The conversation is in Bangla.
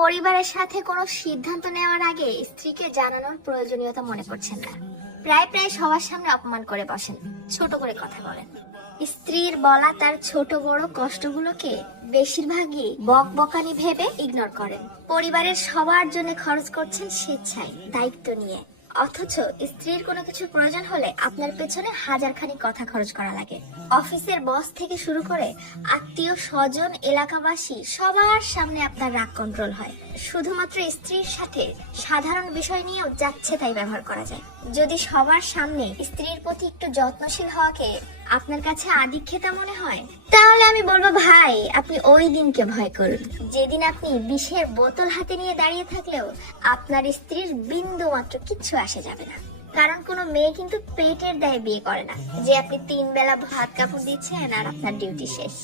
পরিবারের সাথে কোনো সিদ্ধান্ত নেওয়ার আগে স্ত্রীকে জানানোর প্রয়োজনীয়তা মনে করছেন না। প্রায় প্রায় সবার সামনে অপমান করে বসেন, ছোট করে কথা বলেন। স্ত্রীর বলা তার ছোট বড় কষ্টগুলোকে বেশিরভাগই বকবকানি ভেবে ইগনোর করেন। পরিবারের সবার জন্য খরচ করছেন স্বেচ্ছায়, দায়িত্ব নিয়ে, অথচ স্ত্রীর কোনো কিছু প্রয়োজন হলে আপনার পেছনে হাজারখানি কথা খরচ করা লাগে। অফিসের বস থেকে শুরু করে আত্মীয় স্বজন, এলাকাবাসী সবার সামনে আপনার রাগ কন্ট্রোল হয়। শুধুমাত্র স্ত্রীর সাথে সাধারণ বিষয় নিয়েও যাচ্ছে তাই ব্যবহার করা যায়। যদি সবার সামনে স্ত্রীর প্রতি একটু যত্নশীল হওয়াকে আপনার কাছে আদিক্ষেতা মনে হয়, তাহলে আমি বলবো ভাই, আপনি ওই দিনকে ভয় করুন যেদিন আপনি বিষের বোতল হাতে নিয়ে দাঁড়িয়ে থাকলেও আপনার স্ত্রীর বিন্দু মাত্র কিচ্ছু আসে যাবে না। কারণ কোনো মেয়ে কিন্তু পেটের দায়ে বিয়ে করে না যে আপনি 3 বেলা ভাত কাপড় দিচ্ছেন আর আপনার ডিউটি শেষ।